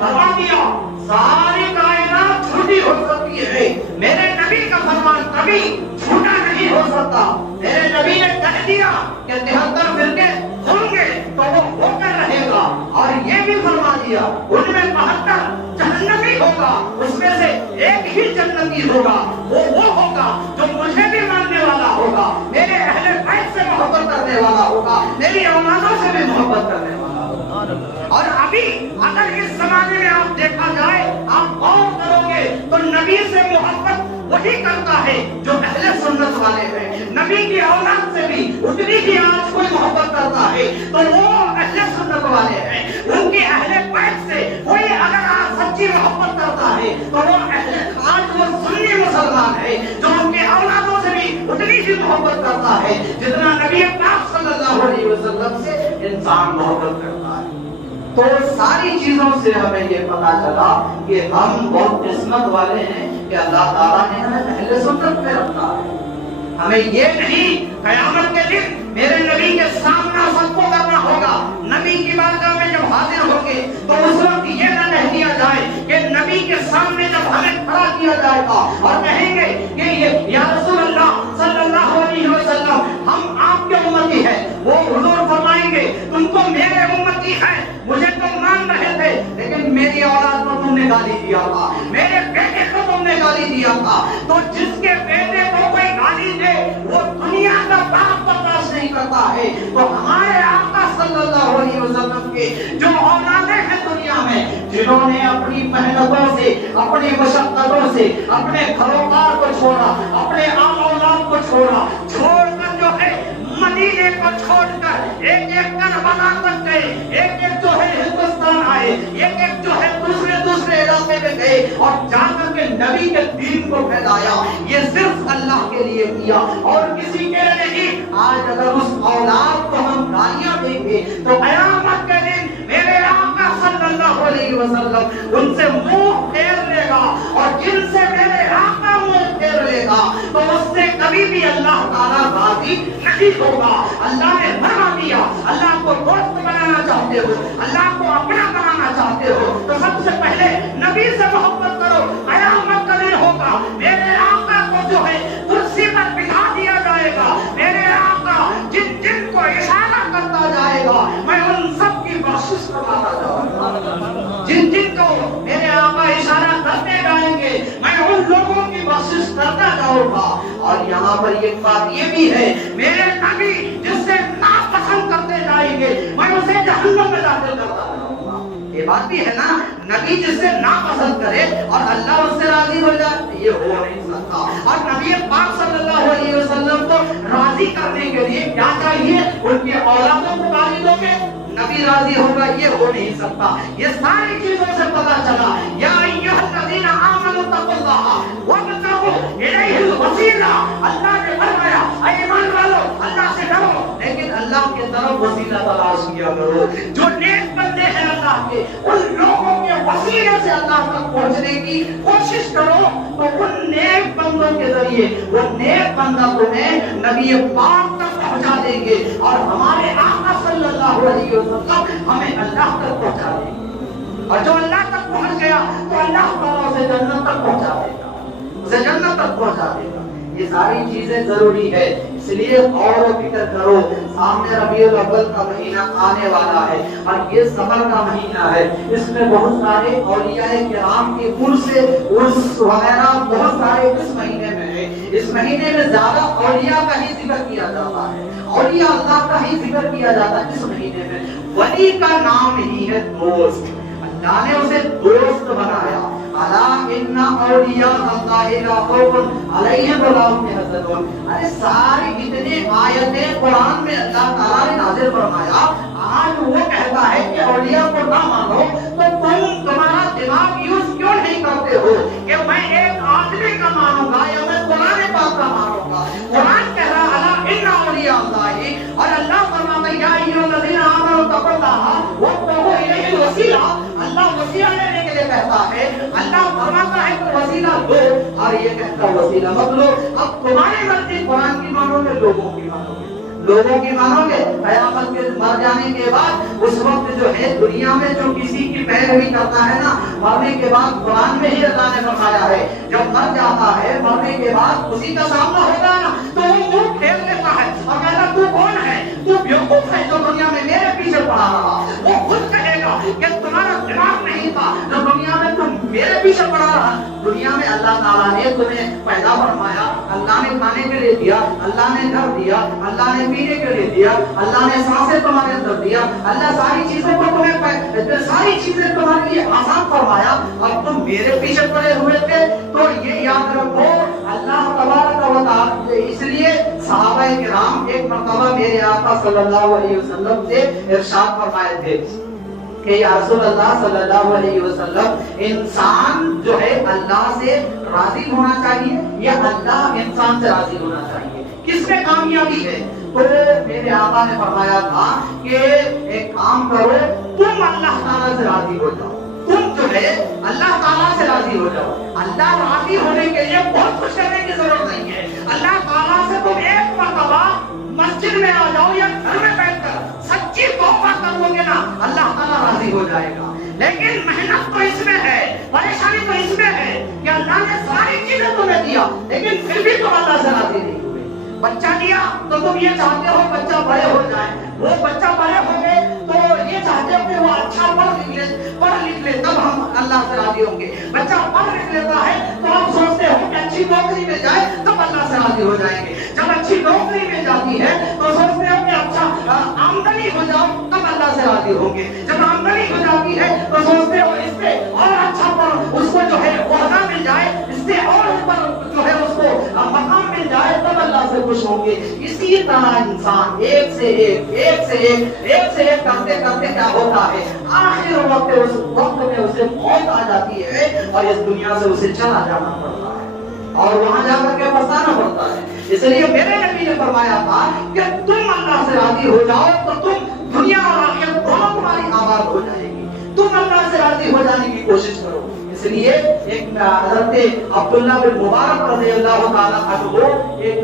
فرما دیا ساری کائنات جھوٹی ہو سکتی ہے، میرے نبی کا فرمان کبھی جھوٹا نہیں ہو سکتا۔ میرے نبی نے کہہ دیا کہ 73 فرقے ہوں گے تو وہ ہو کر رہے گا، اور یہ بھی فرما دیا ان میں 72 جہنمی ہوگا، اس میں سے ایک ہی جنتی ہوگا، وہ ہوگا جو مجھے بھی ماننے والا ہوگا، میرے اہل بیت سے محبت کرنے والا ہوگا، میری اولادوں سے بھی محبت کرنے والا ہوگا۔ اور ابھی اگر اس زمانے میں آپ دیکھا جائے، آپ غور کرو گے تو نبی سے محبت وہی کرتا ہے جو اہل سنت والے ہیں، نبی کی اولاد سے بھی اتنی ہی آج کوئی محبت کرتا ہے تو وہ اہل سنت والے ہیں، ان کے اہل بیت سے کوئی اگر آج سچی محبت کرتا ہے تو وہ آج وہ سنی مسلمان ہے جو ان کے اولادوں سے بھی اتنی ہی محبت کرتا ہے جتنا نبی پاک صلی اللہ علیہ وسلم سے انسان محبت کرتا ہے۔ تو ساری چیزوں سے ہمیں یہ پتا چلا کہ ہم بہت قسمت والے ہیں کہ اللہ تعالیٰ نے ہمیں اہل سنت میں رکھا ہے۔ ہمیں یہ نہیں قیامت کے دن میرے نبی کے سامنے سب کو کرنا ہوگا، نبی کی بارگاہ میں جب حاضر ہوں گے تو اس وقت یہ نہ کہہ دیا جائے کہ نبی کے سامنے جب ہمیں کھڑا کیا جائے گا اور کہیں گے کہ یا رسول اللہ صلی اللہ علیہ وسلم ہم آپ کے امتی ہیں، وہ حضور فرمائیں گے تم تو میرے امتی ہیں، مجھے تم مان رہے تھے لیکن میری اولاد کو تم نے گالی دیا تھا، میرے بیٹے کو تم نے گالی دیا تھا۔ تو جس کے بیٹے کو کوئی گالی دے وہ دنیا کا باپ برداشت نہیں کرتا ہے، تو ہمارے آقا صلی اللہ علیہ وسلم کے جو اولادیں ہیں دنیا میں، جنہوں نے اپنی محنتوں سے، اپنی مشقتوں سے اپنے گھروکار کو چھوڑا، اپنے آل اولاد کو چھوڑا، چھوڑ کر جو ہے مدینے کو چھوڑ کر ایک ایک کربلا تک گئے، ایک ایک جو ہے ہندوستان آئے، ایک ایک جو ہے دوسرے علاقے میں گئے اور جا کر کے نبی کے دین کو پھیلایا، یہ صرف اللہ کے لیے کیا اور کسی کے لیے نہیں۔ آج اگر اس اولاد کو ہم گالیاں دیں گے تو قیامت کے دن میرے آقا صلی اللہ علیہ وسلم ان سے منہ پھیر لے گا، اور جن سے میرے آقا منہ پھیر لے گا تو اس سے کبھی بھی اللہ تعالیٰ راضی نہیں ہوگا۔ اللہ نے فرما دیا اللہ کو دوست بنانا چاہتے ہو، اللہ کو اپنا بنانا چاہتے ہو تو سب سے پہلے نبی سے محبت کرو۔ قیامت کا دن ہوگا میرے آقا کو جو ہے کرسی پر بٹھا دیا جائے گا، میرے آقا جن جن کو اشارہ کرتا جائے گا میں ان سب کی بخشش کرواتا جاؤں گا، جن جن کو میرے آقا اشارہ کرتے جائیں گے میں ان لوگوں کی بخشش کرتا جاؤں گا۔ اور یہاں پر ایک بات یہ بھی ہے، میرے نبی جس سے ناپسند کرتے جائیں گے میں اسے جہنم میں داخل کرتا جاؤں گا۔ یہ بات بھی ہے نا، نبی جس سے ناپسند کرے اور اللہ اس سے راضی ہو جائے، یہ ہو نہیں سکتا۔ اور نبی پاک صلی اللہ علیہ وسلم کو راضی کرنے کے لیے کیا چاہیے؟ ان کی اولادوں کو گالی دو گے نبی راضی ہوگا، یہ ہو نہیں سکتا۔ یہ ساری چیزوں سے پتا چلا یا ایھا الذین آمنوا اتقوا اللہ وابتغوا الیہ الوسیلہ، اللہ نے فرمایا اے ایمان والو اللہ سے ڈرو لیکن اللہ کی طرف وسیلہ تلاش کیا کرو۔ جو نیک بندے ہیں اللہ کے، ان لوگوں کے وسیلے سے اللہ تک پہنچنے کی کوشش کرو تو ان نیک بندوں کے ذریعے وہ نیک بندہ تمہیں نبی پاک تک پہنچا دیں گے، اور ہمارے آقا صلی اللہ علیہ وسلم ہمیں اللہ تک پہنچا دیں گے۔ اور جو اللہ تک پہنچ گیا تو اللہ تعالیٰ اسے جنت تک پہنچا دے گا، اسے جنت تک پہنچا دے گا۔ یہ ساری چیزیں ضروری ہے، اس لیے غور و فکر کرو۔ سامنے ربیع الاول کا مہینہ آنے والا ہے اور یہ سفر کا مہینہ ہے، اس میں بہت سارے اولیاء کرام کے عرس وغیرہ بہت سارے اس مہینے میں ہے۔ اس مہینے میں زیادہ اولیاء کا ہی ذکر کیا جاتا ہے، اولیاء اللہ کا ہی ذکر کیا جاتا ہے۔ اس مہینے میں ولی کا نام ہی ہے دوست، اللہ نے اسے دوست بنایا۔ الا ان اولیاء اللہ لا خوف علیہم ولا هم يحزنون۔ ارے ساری اتنے آیتیں قرآن میں اللہ تعالیٰ نے نازل فرمایا، آج وہ کہتا ہے کہ اولیاء کو نہ مانو تو تمہارا دماغ یوز کیوں نہیں کرتے ہو کہ میں ایک آدمی کا مانوں گا یا میں قرآن پاک کا مانوں گا؟ قرآن کہہ رہا الا ان اولیاء اللہ، اور اللہ فرماتا یا ایھا الذین آمنوا اتقوا اللہ وابتغوا الیہ الوسیلہ۔ اللہ وسیلہ لینے کے لیے کہتا ہے، اللہ فرماتا ہے کہ وسیلہ دو اور یہ کہتا ہے وسیلہ مت لو۔ اب تمہاری مرضی قرآن کی مانو گے لوگوں کی مانو گے؟ लोगों की मानोगे? कयामत के मर जाने के बाद उस वक्त जो है दुनिया में जो किसी की पैरवी करता है ना, मरने के बाद कुरान में ही अल्लाह ने फरमाया है, जब मर जाता है मरने के बाद उसी का सामना होता है ना, तो वो मुंह फेर लेता है और कहता तू कौन है? तू बेवकूफ है जो दुनिया में मेरे पीछे पड़ा रहा। वो खुद कहेगा कि तुम्हारा दिमाग नहीं था जो दुनिया में तुम मेरे पीछे पड़ा रहा। दुनिया में अल्लाह ताला ने तुम्हें पैदा फरमाया, अल्लाह ने खाने के लिए दिया, अल्लाह ने घर दिया, अल्लाह ने पीने के लिए दिया, अल्लाह ने सांसें तुम्हारे अंदर दिया, अल्लाह सारी चीजों को तुम्हें सारी चीजें तुम्हारे लिए आसान फरमाया और तुम मेरे पीछे पड़े हुए थे। तो ये याद रखो अल्लाह तबारक व तआला, इसलिए सहाबाए किराम एक मर्तबा मेरे आका सल्लल्लाहु अलैहि वसल्लम से इरशाद फरमाए थे कि या रसूल अल्लाह सल्लल्लाहु अलैहि वसल्लम, इंसान जो है अल्लाह से राजी होना चाहिए या अल्लाह इंसान से राजी होना चाहिए, किसमें कामयाबी है? तो मेरे आका ने फरमाया था कि एक काम करो, तुम अल्लाह ताला से राजी हो जाओ, तुम जो है अल्लाह ताला से राजी हो जाओ। अल्लाह राजी होने के लिए बहुत कुछ करने की जरूरत नहीं है। अल्लाह ताला से तुम एक मर्तबा मस्जिद में आ जाओ या घर में बैठकर सच्ची तौबा कर लोगे ना, अल्लाह ताला राजी हो जाएगा। लेकिन मेहनत तो इसमें है, परेशानी तो इसमें है कि अल्लाह ने सारी चीजें तुम्हें दिया लेकिन फिर भी तुम अल्लाह से राजी नहीं हुए। बच्चा दिया तो तुम ये चाहते हो बच्चा बड़े हो जाए, वो बच्चा बड़े हो गए तो ये चाहते हो कि वो अच्छा पढ़ लिख ले तब हम अल्लाह से राजी होंगे। बच्चा पढ़ लिख लेता है तो आप सोचते हो कि अच्छी नौकरी में जाए तब अल्लाह से राजी हो जाएंगे। जब अच्छी नौकरी में जाती है तो सोचते हो कि अच्छा आमदनी हो जाओ तब अल्लाह से राजी होंगे। जब आमदनी हो जाती है तो सोचते हो इससे और अच्छा पर उसको जो है ओहदा मिल जाए, इससे और ऊपर जो है उसको मकाम मिल जाए तब अल्लाह से खुश होंगे। इसी तरह इंसान एक से एक करते करते क्या होता है, आखिर वक्त उस वक्त में उसे मौत आ जाती है और इस दुनिया से उसे चला जाना पड़ता है और वहां जाकर के फंसाना पड़ता है। इसलिए मेरे नबी ने फरमाया था कि तुम अल्लाह से राजी हो जाओ तो तुम दुनिया और आखिरत दोनों तुम्हारी आबाद हो जाएगी। तुम अल्लाह से राजी हो जाने की कोशिश करो। इसलिए एक हज़रत अब्दुल्लाह बिन मुबारक रज़ियल्लाहु ताला अन्हु एक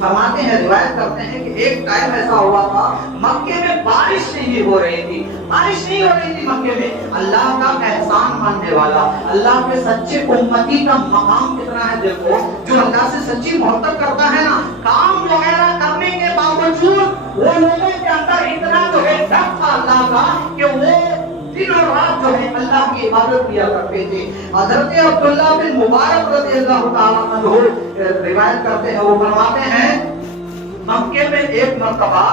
फरमाते हैं, रिवायत करते हैं कि एक टाइम ऐसा हुआ था मक्के में बारिश नहीं हो रही थी, बारिश नहीं हो रही थी मक्के में। अल्लाह का एहसान मानने वाला, अल्लाह के सच्चे उम्मती का मकाम कितना है देखो, जो अल्लाह से सच्ची मोहब्बत करता है ना, काम वगैरह करने के बावजूद वो लोगों के अंदर इतना जो है डर था अल्लाह का कि वो दिन और रात जो है अल्लाह की इबादत किया करते थे। हज़रत अब्दुल्लाह बिन मुबारक रज़ियल्लाहु ताला अन्हु रिवायत करते हैं, वो फरमाते हैं मक्के में एक मर्तबा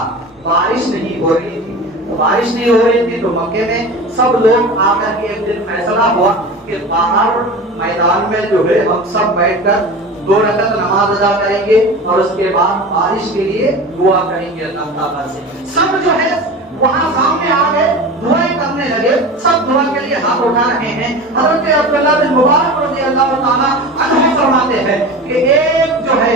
बारिश नहीं हो रही थी। तो बारिश नहीं हो रही थी तो मक्के में सब लोग आकर के एक दिन फैसला हुआ कि बाहर मैदान में जो है हम सब बैठकर 2 रकात नमाज अदा करेंगे और उसके बाद बारिश के लिए दुआ करेंगे अल्लाह ताला से। सब जो है वहां सामने आ गए, दुआएं करने लगे, सब दुआ के लिए हाथ उठा रहे हैं। हज़रत अब्दुल्लाह बिन मुबारक रज़ियल्लाहु ताला अन्हु फरमाते हैं कि एक जो है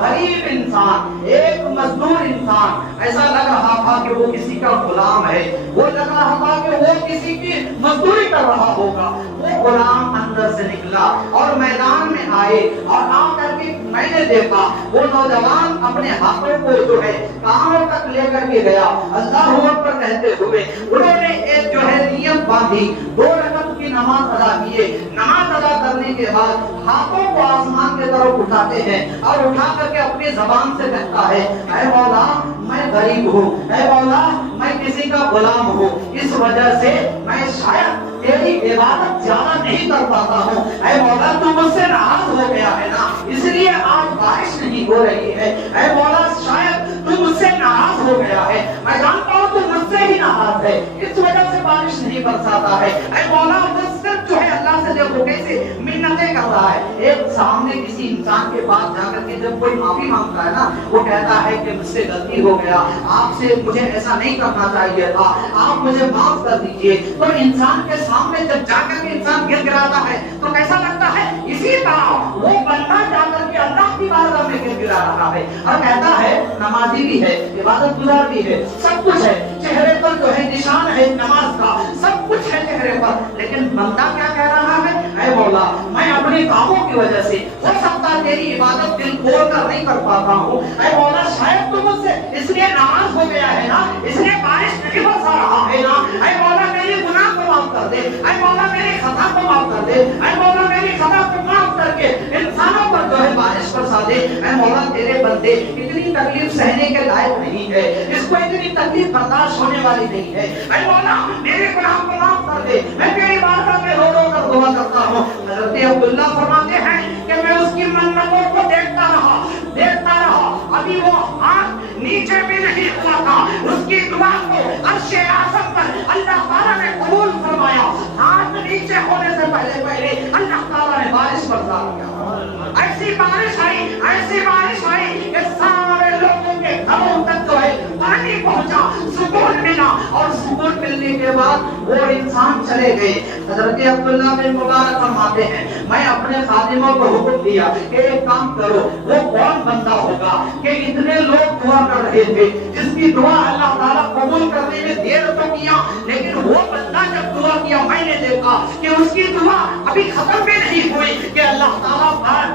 गरीब इंसान, एक मजदूर इंसान, ऐसा लग रहा था कि वो किसी का गुलाम है, वो लग रहा था कि वो किसी की मजदूरी कर रहा होगा। वो गुलाम अंदर से निकला और मैदान में आए और आकर के मैंने देखा वो नौजवान अपने हाथों को जो है कानों तक लेकर के गया, अल्लाह अकबर कहते हुए उन्होंने एक जो है नियत बांधी, 2 रकात की नमाज अदा किए। नमाज अदा करने के बाद हाथों को आसमान की तरफ उठाते हैं और उठा करके अपनी ज़बान से कहता है, ऐ मौला मैं गरीब हूँ, ऐ मौला मैं किसी का गुलाम हूँ, इस वजह से मैं शायद तेरी इबादत ज्यादा नहीं कर पाता हूँ। ऐ मौला तू मुझसे नाराज हो गया है ना, इसलिए आज बारिश नहीं हो रही है। ऐ मौला शायद तू मुझसे नाराज हो गया है, मैं जानता हूँ तू मुझसे ही नाराज है, इस वजह से बारिश नहीं बरसाता है। ऐ मौला मुझसे जो है अल्लाह से देखो कैसे मिन्नतें कर रहा है। एक सामने किसी इंसान के पास जाकर के जब कोई माफी मांगता है ना, वो कहता है कि मुझसे गलती हो गया, आपसे मुझे ऐसा नहीं करना चाहिए था, आप मुझे माफ कर दीजिए। तो इंसान के सामने जब जाकर के इंसान गिड़गिड़ाता है तो कैसा लगता है, इसी तरह वो बंदा जाकर के अल्लाह की बारगाह में गिड़गिड़ा रहा है और कहता है नमाजी भी है, इबादत गुजार भी है, सब कुछ है, चेहरे पर जो है निशान है नमाज का, सब कुछ है चेहरे पर, लेकिन बंदा क्या कह रहा है, ऐ मौला मैं अपने कामों की वजह से हो सकता मौला तेरी इबादत दिल खोल कर नहीं कर पाता हूँ। ऐ मौला शायद तो मुझसे इसलिए नाराज हो गया है ना, इसलिए बारिश नहीं बरसा रहा है ना। ऐ मौला मेरी गुनाह को माफ कर दे, ऐ मौला मेरी खता को माफ कर दे, ऐ मौला मेरी खता को माफ करके इंसानों पर जो है बारिश बरसा दे। ऐ मौला तेरे बंदे इतनी तकलीफ सहने के लायक नहीं है, इसको इतनी तकलीफ बर्दाश्त होने वाली नहीं है। ऐ मौला मेरे गुनाह को माफ कर दे। मैं तेरी बारगाह में रो रो कर दुआ करता हूँ। हज़रत अब्दुल्ला फरमाते हैं कि मैं उसकी मन्नतों को देखता रहा, अभी वो हाथ नीचे भी नहीं हुआ था, उसकी दुआ को अर्शे आज़म पर अल्लाह ताला ने कबूल फरमाया। हाथ नीचे होने से पहले पहले अल्लाह ताला ने बारिश बरसा दिया। ऐसी बारिश आई कि सारे लोगों के घरों तक जो है पानी पहुंचा, सुकून मिला, और सुकून मिलने के बाद वो इंसान चले गए। हज़रत अब्दुल्ला बिन मुबारक फरमाते हैं, मैं अपने खादिमों को हुक्म दिया कि एक काम करो, वो कौन बंदा होगा कि इतने लोग दुआ कर रहे थे, जिसकी दुआ अल्लाह ताला कबूल करने में देर तो किया, लेकिन वो बंदा जब दुआ किया मैंने देखा कि उसकी दुआ अभी खत्म भी नहीं हुई कि अल्लाह ताला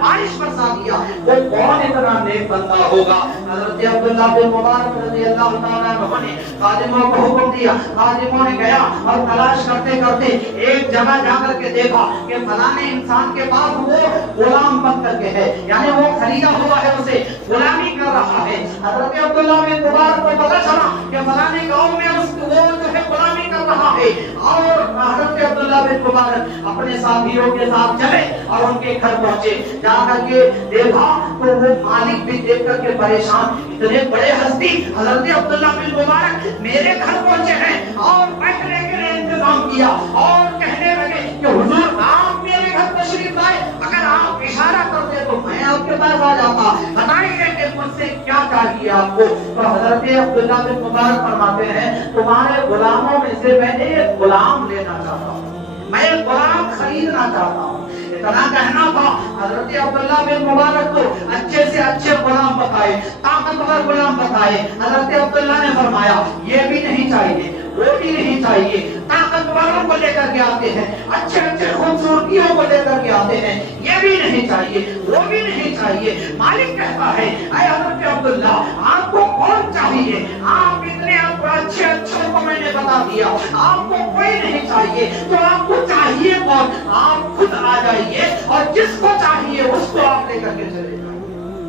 बारिश बरसा दिया। वो कौन इतना नेक बंदा होगा? हज़रत अब्दुल्ला बिन मुबारक रज़ियल्लाहु ताला अन्हु ने खादिमों को हुक्म दिया। खादिमों ने गया और तलाश करते करते एक जगह जाकर के देखा कि फलाने इंसान के पास वो गुलाम बन करके है, यानी वो खरीदा हुआ है, उसे गुलामी कर रहा है। हज़रत अब्दुल्ला बिन मुबारक को पता चला कि फलाने गांव में उसको वो जो है गुलामी कर रहा है, और हज़रत अब्दुल्ला बिन मुबारक अपने साथियों के साथ चले और उनके घर पहुंचे। जाकर के देखा तो वो मालिक भी देख करके परेशान, इतने बड़े हस्ती हज़रत अब्दुल्ला बिन मुबारक मेरे घर पहुंचे हैं, और बैठने के लिए इंतजाम किया और कहने लगे कि हुजूर आप मेरे घर तशरीफ लाए, अगर आप इशारा करते तो मैं आपके पास आ जाता, बताइए कि मुझसे क्या चाहिए आपको। तो हज़रत अब्दुल्ला बिन मुबारक फरमाते हैं, तुम्हारे गुलामों में से मैं एक गुलाम लेना चाहता हूँ, मैं एक गुलाम खरीदना चाहता हूँ। इतना कहना था। हज़रत अब्दुल्ला बिन मुबारक को अच्छे से अच्छे गुलाम बताए, ताकतवर गुलाम बताए। हज़रत अब्दुल्ला ने फरमाया ये भी नहीं चाहिए, वो भी नहीं चाहिए, ताकतवरों को लेकर के आते हैं, अच्छे अच्छे खूबसूरतियों को लेकर के आते हैं, ये भी नहीं चाहिए, वो भी नहीं चाहिए। मालिक कहता है, ऐ हज़रत अब्दुल्ला आपको कौन चाहिए? आप इतने अच्छे अच्छों को मैंने बता दिया, आपको कोई नहीं चाहिए, तो आपको चाहिए कौन? आप खुद आ जाइए और जिसको चाहिए उसको आप लेकर के चले जाइए।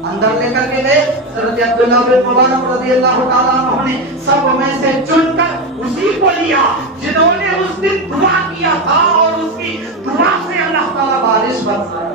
अंदर लेकर के गए। हज़रत अब्दुल्ला बिन मुबारक रज़ियल्लाहु ताला अन्हु ने सब में से चुनकर उसी को लिया जिन्होंने उस दिन दुआ किया था, और उसकी दुआ से अल्लाह ताला बारिश बरसाया।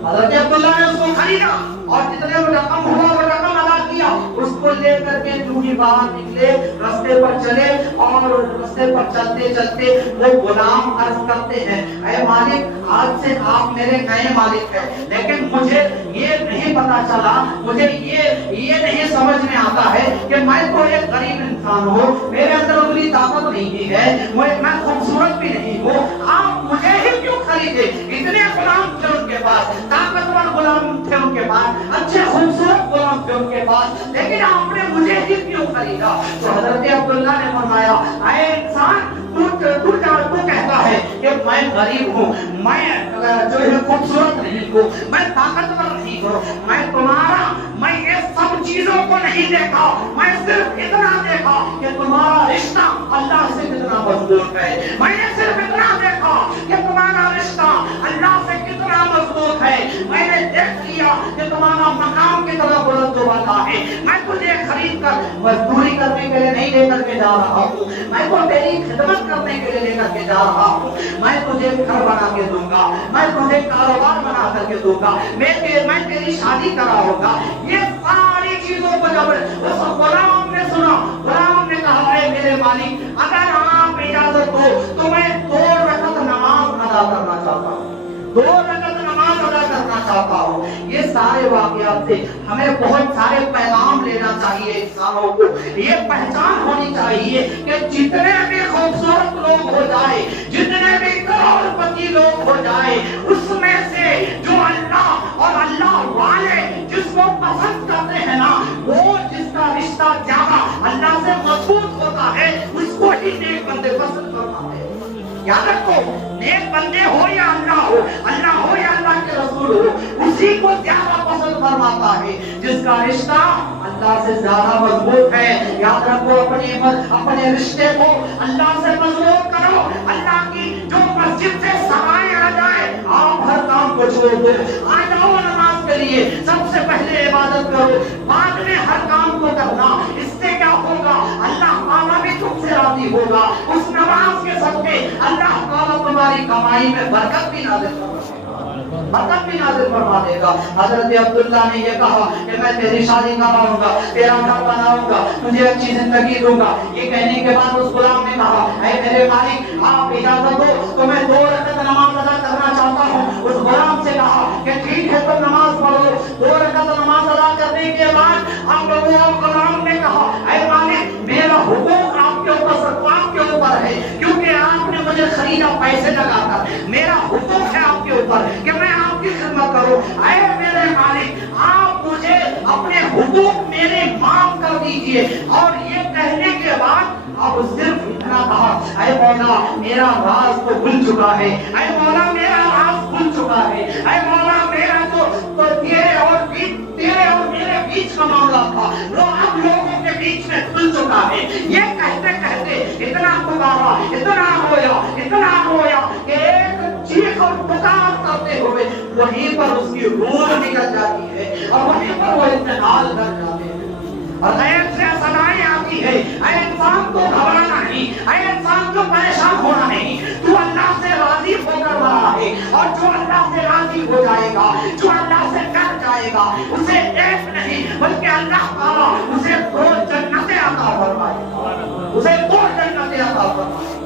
हज़रत अब्दुल्ला ने उसको खरीदा और जितने वो रकम हुआ वो रकम अदा किया, उसको लेकर के जो ही बाहर निकले, रास्ते पर चले, और रास्ते पर चलते चलते वो गुलाम अर्ज करते हैं, ऐ मालिक आज से आप मेरे नए मालिक हैं, लेकिन मुझे ये नहीं पता चला, मुझे ये नहीं समझ में आता है कि मैं तो एक गरीब इंसान हूँ, मेरे अंदर उतनी ताकत नहीं है, मैं खूबसूरत भी नहीं हूँ, आप मुझे ही क्यों खरीदे? इतने गुलाम थे उनके पास, ताकतवर गुलाम थे उनके पास, अच्छे खूबसूरत गुलाम थे उनके पास, लेकिन आपने मुझे ही क्यों खरीदा? तो हज़रत अब्दुल्ला ने फरमाया, ऐ इंसान तू कहता है कि मैं गरीब हूँ, मैं जो है खूबसूरत नहीं हूँ, मैं ताकतवर नहीं हूँ, मैं ये सब चीजों को नहीं देखा, मैं सिर्फ इतना देखा कि तुम्हारा रिश्ता अल्लाह से कितना मजबूत है। मैंने सिर्फ इतना देखा कि तुम्हारा रिश्ता अल्लाह से कितना मजबूत है। मैंने देख लिया कि तुम्हारा मकाम कितना बुलंद वाला है। मैं तुझे खरीद कर मजदूरी करने के लिए नहीं लेकर के जा रहा हूँ, मैं तो तेरी खिदमत करने के लिए लेकर के जा रहा हूँ। मैं तुझे घर बना के दूंगा, मैं तुझे कारोबार बना करके दूंगा, मैं तेरी शादी कराऊंगा। ये सारी चीजों को जब उस गुलाम ने सुना, गुलाम ने कहा, है मेरे मालिक अगर आप इजाजत हो तो मैं 2 रकात नमाज अदा करना चाहता हूँ, 2 रकात नमाज अदा करना चाहता हूँ। ये सारे वाकयात से हमें बहुत सारे पैगाम लेना चाहिए इंसानों को। ये पहचान होनी चाहिए कि जितने भी खूबसूरत लोग हो जाए, जितने भी करोड़पति लोग हो जाए, उसमें से जो अल्लाह और अल्लाह वाले जिसको पसंद करते हैं ना, वो जिसका रिश्ता ज्यादा अल्लाह से मजबूत होता है, उसको ही नेक बंदे पसंद करता है। याद रखो, नेक बंदे हो या अल्लाह हो या अल्लाह के रसूल हो, उसी को ज्यादा पसंद फरमाता है जिसका रिश्ता अल्लाह से ज्यादा मजबूत है। याद रखो, अपने रिश्ते को अल्लाह से मजबूत करो। अल्लाह की जो मस्जिद से सवाएं आ जाए, आप हर काम को छोड़ दो, आ जाओ नमाज के लिए। सबसे पहले इबादत करो, बाद में हर काम को करना। इससे क्या होगा, अल्लाह ताला भी तुमसे राजी होगा। उस नमाज के सदके अल्लाह ताला तुम्हारी कमाई में बरकत भी नाज़िल फरमा देगा। हजरत अब्दुल्ला ने ये कहा कि मैं तेरी शादी कराऊंगा, तेरा घर बनाऊंगा, तुझे अच्छी जिंदगी दूंगा। ये कहने के बाद उस गुलाम ने कहा, ऐ मेरे मालिक, आप इजाजत दो तो मैं 2 रकात नमाज अदा करना चाहता हूँ। उस गुलाम से कहा कि ठीक है, तुम नमाज पढ़ो। 2 रकात नमाज अदा करने के बाद आप लोगों गुलाम ने कहा, ऐ मालिक, मेरा हुकूक आपके ऊपर है, क्योंकि आपने मुझे खरीदा पैसे लगाकर। मेरा हुक्म है आपके ऊपर कि मैं आपकी खिदमत करूं। ऐ मेरे मालिक, आप मुझे अपने हुकूक मेरे माफ कर दीजिए। और ये कहने के बाद अब सिर्फ इतना कहा, ऐ मौला, मेरा राज तो खुल चुका है। ऐ मौला, मेरा राज खुल चुका है। ऐ मौला, मेरा तो तेरे और मेरे बीच का मामला था, वो अब लोगों के बीच में खुल चुका है। ये कहते कहते इतना पुकारा, इतना रोया कि एक चीख और पुकार करते हुए वहीं पर उसकी रूह निकल जाती है और वहीं पर वो इंतकाल कर जाते हैं। और गैर से सदाएं आती है, ऐ इंसान को घबराना नहीं, ऐ इंसान को परेशान होना नहीं। तू अल्लाह से राजी होकर रहा है, और जो अल्लाह से राजी हो जाएगा, जो अल्लाह से डर जाएगा, उसे एक नहीं बल्कि अल्लाह ताला उसे 2 जन्नतें अता फरमाएगा, उसे 2 जन्नतें अता फरमाएगा।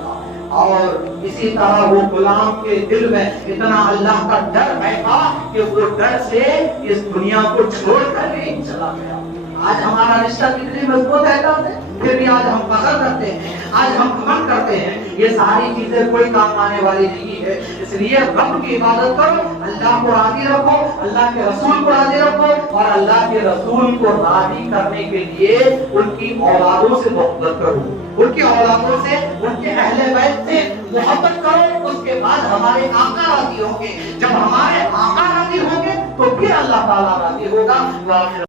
और इसी तरह वो गुलाम के दिल में इतना अल्लाह का डर बैठा कि वो डर से इस दुनिया को छोड़कर भी चला गया। आज हमारा रिश्ता कितनी मजबूत है अल्लाह से, फिर भी आज हम फख्र करते हैं, आज हम घमंड करते हैं। ये सारी चीजें कोई काम आने वाली नहीं है। इसलिए रब की इबादत करो, अल्लाह को राजी रखो, अल्लाह के रसूल को राजी रखो, और अल्लाह के रसूल को राजी करने के लिए उनकी औलादों से मोहब्बत करो, उनकी औलादों से, उनके अहले बैत से मोहब्बत करो। उसके बाद हमारे आका राजी होंगे। जब हमारे आका राजी होंगे तो फिर अल्लाह ताला राजी होगा।